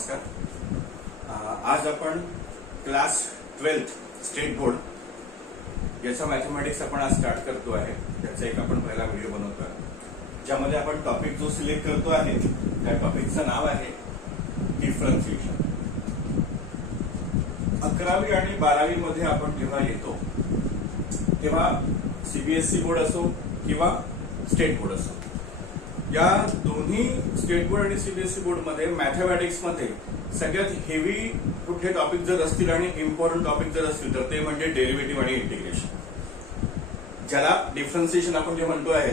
नमस्कार। आज आपण क्लास 12th स्टेट बोर्ड याचा मॅथमॅटिक्स आपण आज स्टार्ट करतो आहे। त्याचा एक आपण पहिला व्हिडिओ बनवतो आहे, ज्यामध्ये आपण टॉपिक जो सिलेक्ट करतो आहे त्या टॉपिकचं नाव आहे डिफरन्शिएशन। 11वी आणि 12वी मध्ये आपण जेव्हा येतो तेव्हा सीबीएसई बोर्ड असो किंवा स्टेट बोर्ड असो, या दोन्ही स्टेट बोर्ड आणि सीबीएसई बोर्ड मध्ये मॅथमॅटिक्स मध्ये सगळ्यात हेवी कुठले टॉपिक जर असतील आणि इम्पॉर्टंट टॉपिक जर असतील तर ते म्हणजे डेरिव्हेटिव्ह आणि इंटिग्रेशन, ज्याला डिफरन्शिएशन आपण जे म्हणतो आहे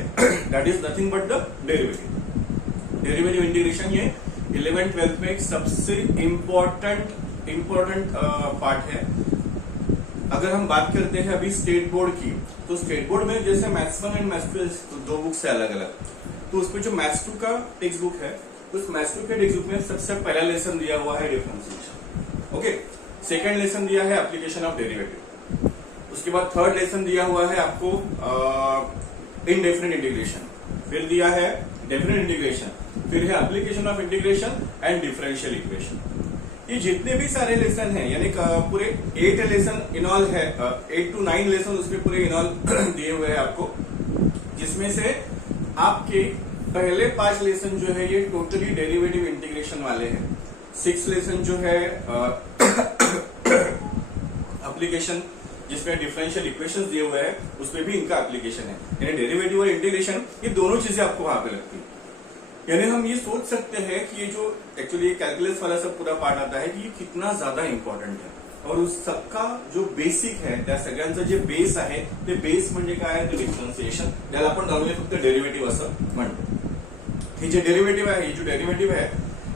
that is nothing but the derivative. Derivative integration ये 11th-12th में एक सबसे इम्पोर्टेंट पार्ट है। अगर हम बात करते हैं अभी स्टेट बोर्ड की, तो स्टेट बोर्ड में जैसे मैथ्स 1 एंड मैथ्स 2 दो बुक्स है अलग अलग, तो उसमें जो मैथ्स 2 का टेक्स्ट बुक है उस मैथ्स 2 के टेक्स्ट बुक में सबसे पहला लेसन दिया हुआ है डिफरेंशिएशन। ओके, सेकंड लेसन दिया है एप्लीकेशन ऑफ डेरिवेटिव, उसके बाद थर्ड लेसन दिया हुआ है आपको इनडेफिनिट इंटीग्रेशन, फिर दिया है डेफिनिट इंटीग्रेशन, फिर है application of integration and differential equation. ये जितने भी सारे लेसन हैं यानी पूरे 8 लेसन इन ऑल है, 8 to 9 लेसन उसमें पूरे इन ऑल दिए हुए हैं आपको, जिसमें से आपके पहले 5 लेसन जो है ये टोटली डेरिवेटिव इंटीग्रेशन वाले हैं। 6 लेसन जो है एप्लीकेशन जिसमें डिफरेंशियल इक्वेशंस दिए हुए हैं उसमें भी इनका एप्लीकेशन है, यानी डेरिवेटिव और इंटीग्रेशन ये दोनों चीजें आपको वहां पे लगती है। यानी हम ये सोच सकते हैं कि ये जो एक्चुअली कैलकुलस वाला सब पूरा पार्ट आता है कि ये कितना ज्यादा इंपॉर्टंट है, और उस सबका जो बेसिक है त्या सगळ्यांचं जे बेस आहे ते बेस म्हणजे काय आहे, ते डिफरन्शिएशन, ज्याला आपण नॉर्मली फक्त डेरिवेटिव असं म्हणतो। हे जे डेरिवेटिव है, ये जो डेरिवेटिव है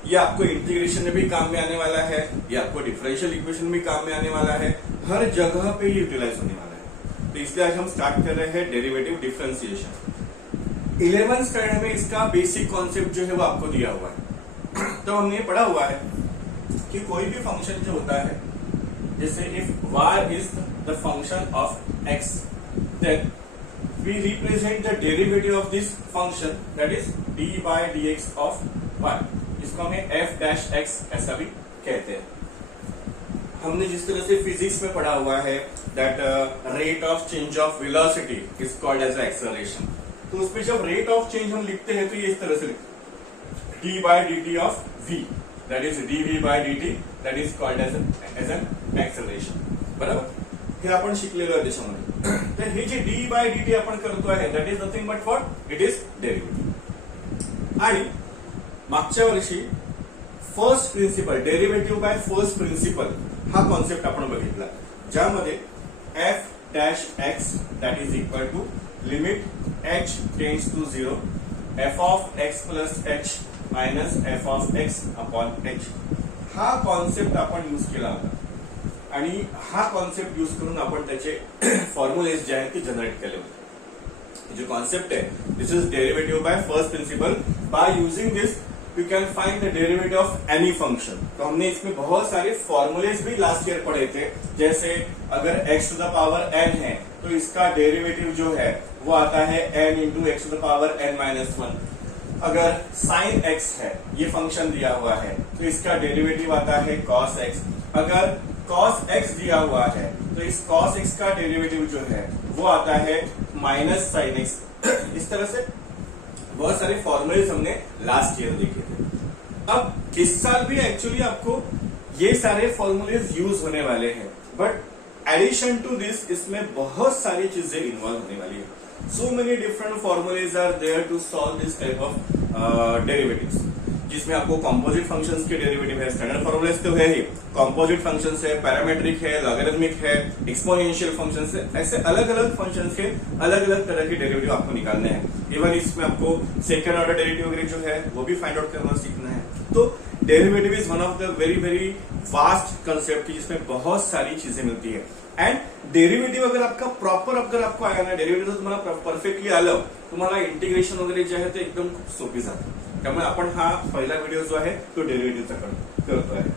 ये आपको इंटीग्रेशन में भी काम में आने वाला है, ये आपको डिफरेंशियल इक्वेशन में काम में आने वाला है, हर जगह पे यूटिलाइज होने वाला है। तो इसलिए आज हम स्टार्ट कर रहे हैं डेरिवेटिव डिफरेंशिएशन। 11th स्टैंडर्ड में इसका बेसिक कॉन्सेप्ट जो है वो आपको दिया हुआ है। तो हमने ये पढ़ा हुआ है कि कोई भी फंक्शन जो होता है, जैसे if y is the function of x, then we represent the derivative of this function that is dy dx of y, इसको हमें f डैश x ऐसा भी कहते हैं। हमने जिस तरह से फिजिक्स में पढ़ा हुआ है that rate of change of velocity is called as acceleration, तो उसमें जब रेट ऑफ चेंज हम लिखते हैं तो ये इस तरह से लिखते हैं, d by dt of v that is dv by dt that is called as an acceleration. बरोबर, हे आपण शिकलेलो आहे त्याच्यामध्ये। तर हे जे d by dt आपण करतो आहे that is nothing but what, it is derivative. आणि मागच्या वर्षी first principle, derivative by first principle हा कॉन्सेप्ट आपण बघितला, ज्यामध्ये f dash x that is equal to limit h tends to 0 f of x plus h minus f of x upon h, हा concept आपण use केला होता। आणि हा कॉन्सेप्ट यूज करून आपण त्याचे फॉर्म्युलेज जे आहेत ते जनरेट केले होते। जो कॉन्सेप्ट है this is derivative by first principle, by using this you can find the derivative of any function. तो हमने इसमें बहुत सारे फॉर्मूलेज भी लास्ट ईयर पढ़े थे, जैसे अगर x to the power n है तो इसका डेरिवेटिव जो है वो आता है n into x to the power n minus 1। अगर साइन x है, ये फंक्शन दिया हुआ है, तो इसका डेरिवेटिव आता है cos x। अगर cos x दिया हुआ है तो इस cos x का डेरिवेटिव जो है वो आता है माइनस साइन x। इस तरह से बहुत सारे फॉर्मूलेज हमने लास्ट ईयर देखे थे। अब इस साल भी एक्चुअली आपको ये सारे फॉर्मूलेज यूज होने वाले हैं, बट एडिशन टू दिस इसमें बहुत सारी चीजें इन्वॉल्व होने वाली है। So many different formulae are there to solve this type of derivatives, जिसमें आपको कॉम्पोजिट फंक्शंस के डेरिवेटिव है, स्टैंडर्ड फॉर्मूलेज तो है ही, कॉम्पोजिट फंक्शंस है, पैरामेट्रिक है, लॉगरिथमिक है, एक्सपोनेंशियल फंक्शंस है, ऐसे अलग अलग फंक्शंस के अलग अलग तरह के डेरिवेटिव आपको निकालने हैं। इवन इसमें आपको सेकंड ऑर्डर डेरिवेटिव वगैरह जो है वो भी फाइंड आउट करना सीखना है। तो derivative is one of the very very vast concept, जिसमें बहुत सारी चीजें मिलती है। एंड डेरिवेटिव अगर आपका प्रॉपर अगर आपको आया ना, डेरिवेटिव तुम्हाला परफेक्टली आलं, तुम्हाला इंटिग्रेशन वगैरे जे आहे ते एकदम खूप सोपी जाते। त्यामुळे आपण हा पहिला व्हिडिओ जो आहे तो डेरिवेटिव्हचा करतो आहे।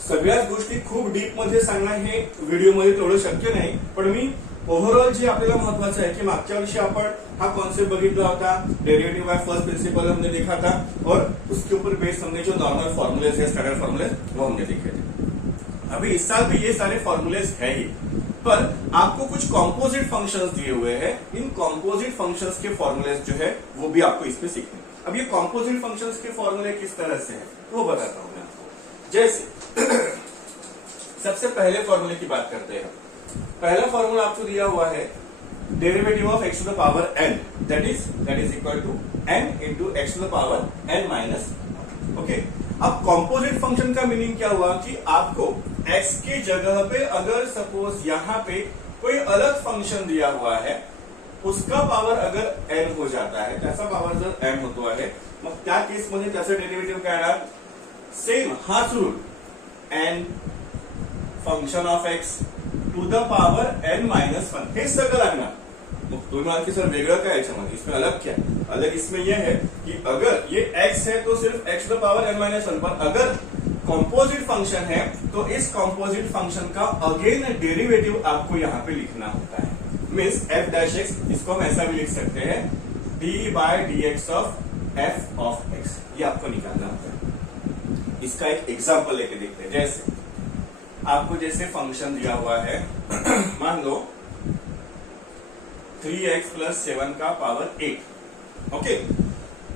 सगळ्याच गोष्टी खूप डीप मध्ये सांगणं हे व्हिडिओ मध्ये तेवढं शक्य नाही, पण मी ओव्हरऑल जे आपल्याला महत्वाचं आहे की मागच्या वर्षी आपण हा कॉन्सेप्ट बघितला होता, डेरिवेटिव बाय फर्स्ट प्रिंसिपल हमने देखा था और उसके ऊपर बेस हमने जो नॉर्मल फॉर्मूलेज है, स्टैंडर्ड फॉर्मूलेज, वो हमने देखे थे। अभी इस साल भी ये सारे फॉर्मूलेज है ही, पर आपको कुछ कॉम्पोजिट फंक्शंस दिए हुए हैं। इन कॉम्पोजिट फंक्शंस के फॉर्मूलेज जो है वो भी आपको इसमें सीखने। अब ये कॉम्पोजिट फंक्शंस के फॉर्मूले किस तरह से है वो बताता हूं मैं आपको। जैसे सबसे पहले फॉर्मूले की बात करते हैं। पहला फॉर्मूला आपको दिया हुआ है derivative of x to the power n, that is equal to n into x to the power n minus. Okay, अब कॉम्पोजिट फंक्शन का मीनिंग क्या हुआ कि आपको x की जगह पे अगर सपोज यहां पे कोई अलग फंक्शन दिया हुआ है, उसका पावर अगर n हो जाता है, त्याचा पावर जर n होतो आहे, मग त्या केसमध्ये त्याचं डेरिव्हेटिव्ह काय येणार? सेम हाच rule, n function of x to the power n minus 1 हे सगळं लागणार। मग तुम्ही म्हणाल की सर वेगळं काय याच्यामध्ये, इसमें अलग क्या? अलग इसमें यह है कि अगर ये x है तो सिर्फ x to the power n minus 1, पर अगर कॉम्पोजिट फंक्शन है तो इस कॉम्पोजिट फंक्शन का अगेन डेरिवेटिव आपको यहाँ पे लिखना होता है। मीन्स f डैश x, इसको हम ऐसा भी लिख सकते हैं d by d x of f of x, ये आपको निकालना होता है। इसका एक एग्जाम्पल लेके देखते हैं। जैसे आपको जैसे फंक्शन दिया हुआ है मान लो 3x प्लस 7 का power 8। Okay,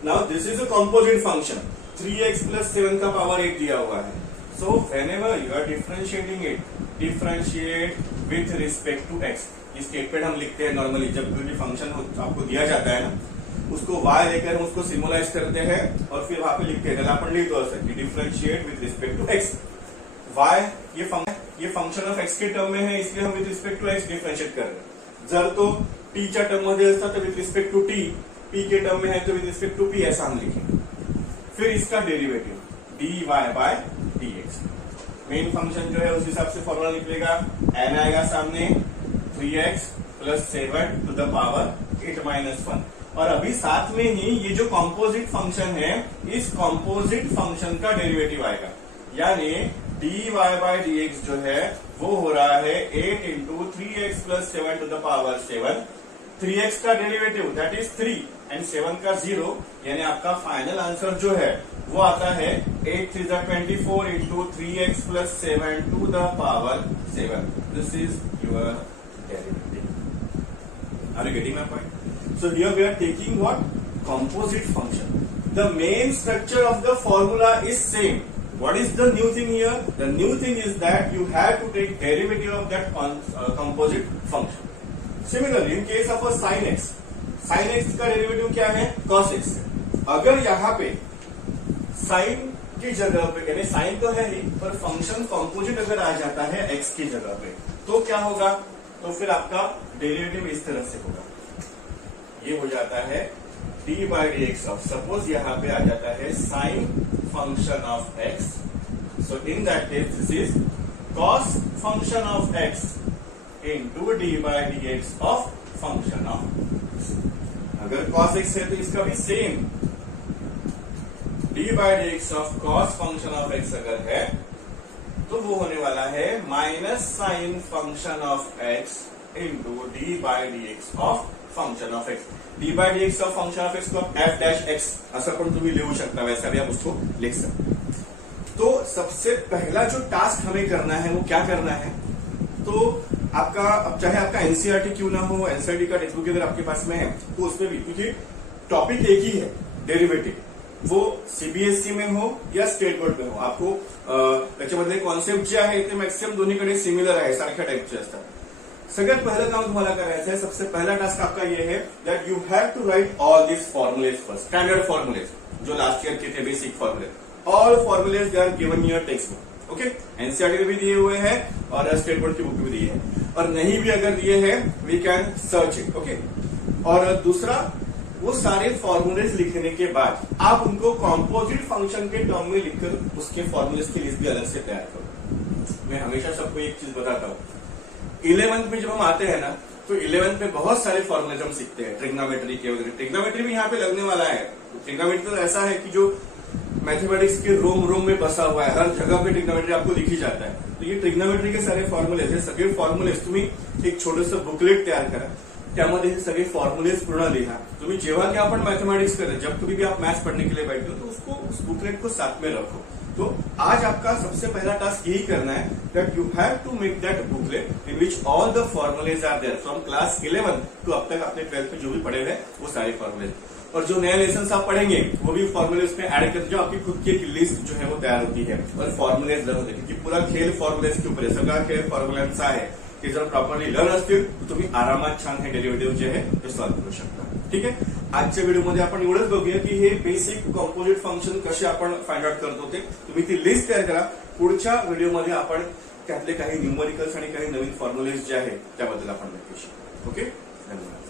now this is a composite function, 3x plus 7 का पावर 8 दिया हुआ है। So whenever you are differentiating it, differentiate with respect to x। ये स्टेटमेंट हम लिखते हैं नॉर्मली, जब कोई भी फंक्शन आपको दिया जाता है ना, उसको y लेकर हम उसको सिमुलाइज करते हैं और फिर वहां पे लिखते हैं, आपण लिहितो असं की differentiate with respect to x। y ये फंक्शन ऑफ x के टर्म में है, इसलिए हम with respect to x differentiate कर रहे हैं। जर तो t च्या टर्म मध्ये असता तो with respect to t, p के टर्म में है तो विथ रिस्पेक्ट टू p ऐसा हम लिखेंगे। फिर इसका derivative dy by dx। Main function जो है उस हिसाब से फॉर्मूला निकलेगा, n आएगा सामने 3x plus 7 to the power 8 minus 1। और अभी साथ में ही ये जो कॉम्पोजिट फंक्शन है, इस कॉम्पोजिट फंक्शन का डेरिवेटिव आएगा, यानी dy बाय dx जो है वो हो रहा है 8 into 3x plus 7 to the power 7। 3x का डेरिवेटिव दैट इज 3 एंड 7 का 0, यानी आपका फाइनल आंसर जो है वो आता है 8 3 24 into 3x plus 7 to the power 7। This is your derivative. Are you getting my point? So here we are taking what? Composite function. The main structure of the formula is same. What is the new thing here? The new thing is that you have to take derivative of that composite function. Similarly, in case of a sin x का derivative क्या है? cos x। अगर यहाँ पे sin की जगह पे, यानी sin तो है ही, पर फंक्शन कॉम्पोजिट अगर आ जाता है x की जगह पे, तो क्या होगा? तो फिर आपका डेरिवेटिव इस तरह से होगा, ये हो जाता है d by D x of, suppose यहाँ पे आ जाता है sine function of x, so in that case this is cos function of x into D by D x of function of. अगर cos x है तो इसका भी same d by D x of cos function of x अगर है तो वो होने वाला है minus sine function of x into D by D x of function of x। D by d x of function of x को f dash x असं पण तुम्ही लिहू शकता, वैसा भी आप उसको लिख सकते। तो सबसे पहला जो टास्क हमें करना है वो क्या करना है? तो आपका, अब चाहे आपका एनसीईआरटी क्यों ना हो, एनसीईआरटी का टेक्स्ट बुक अगर आपके पास में है तो उसमें भी, क्योंकि टॉपिक एक ही है डेरिवेटिव, वो सीबीएसई में हो या स्टेट बोर्ड में हो, आपको त्याच्यामध्ये कॉन्सेप्ट जे आहे ते मॅक्सिमम दोन्हीकडे सिमिलर आहे, सारख्या टाइपचे असतात। सगळ्यात पहिलं काम तुम्हाला करायचं आहे, सबसे पहला टास्क आपका ये है that you have to write all this formulae first, standard formulae जो लास्ट ईयर के थे, बेसिक फॉर्मुले, all formulae they are given in your textbook. Okay, NCERT में भी दिए हुए हैं और स्टेट बोर्ड की बुक में भी दिए हैं, और नहीं भी अगर दिए हैं we can search it. Okay, और दूसरा, वो सारे फॉर्मुलेज लिखने के बाद आप उनको कॉम्पोजिट फंक्शन के टर्म में लिखकर उसके फॉर्मुलेज की लिस्ट भी अलग से तैयार करो। मैं हमेशा सबको एक चीज बताता हूँ, 11th में जब हम आते हैं ना, तो 11th में बहुत सारे फॉर्मुलेज हम सीखते हैं ट्रिग्नोमेट्री के वगैरह। ट्रिग्नोमेट्री भी यहाँ पे लगने वाला है। ट्रिग्नोमेट्री तो ऐसा है कि जो मैथमेटिक्स के रोम में बसा हुआ है, हर जगह पे ट्रिग्नोमेट्री आपको दिखी जाता है। तो ये ट्रिग्नोमेट्री के सारे फॉर्म्युलेज हे सगळे फॉर्म्युलेज तुम्ही एक छोटंसं बुकलेट तयार करा, त्यामध्ये हे सगळे फॉर्मुलेज पूर्ण लिहा। तुम्ही जेव्हा कि अपन मैथमेटिक्स करें, जब कभी भी आप मैथ्स पढ़ने के लिए बैठे हो तो उसको उस बुकलेट को साथ में रखो। तो आज आपका सबसे पहला टास्क यही करना है that you have to make that booklet in which all the formulae are there from class 11 to अब तक आपने 12th में जो भी पढ़े हुए वो सारे फॉर्मुलेज, और जो नए लेसन आप पढ़ेंगे वो भी फॉर्मुलेज में ऐड कर, जो आपकी खुद की एक लिस्ट जो है वो तयार होती है और फॉर्मुलेज लर्न होते हैं, क्योंकि पूरा खेळ फॉर्मुलेज के ऊपर आहे, सगळा खेळ फॉर्म्युलांचा आहे। ते जर प्रॉपरली लर्न असतील तर तुम्ही आरामात छान हे डेरिव्हेटिव्ह जे आहे ते सॉल्व्ह करू शकता। ठीक आहे, आजच्या व्हिडिओमध्ये आपण एवढंच बघूया की हे बेसिक कॉम्पोजिट फंक्शन कसे आपण फाइंड आउट करतो ते तुम्ही ती लिस्ट तयार करा। पुढच्या व्हिडिओमध्ये आपण त्यातले काही न्यूमरिकल्स आणि काही नवीन फॉर्म्युलेज जे आहेत त्याबद्दल आपण नक्की शिकू। ओके, धन्यवाद।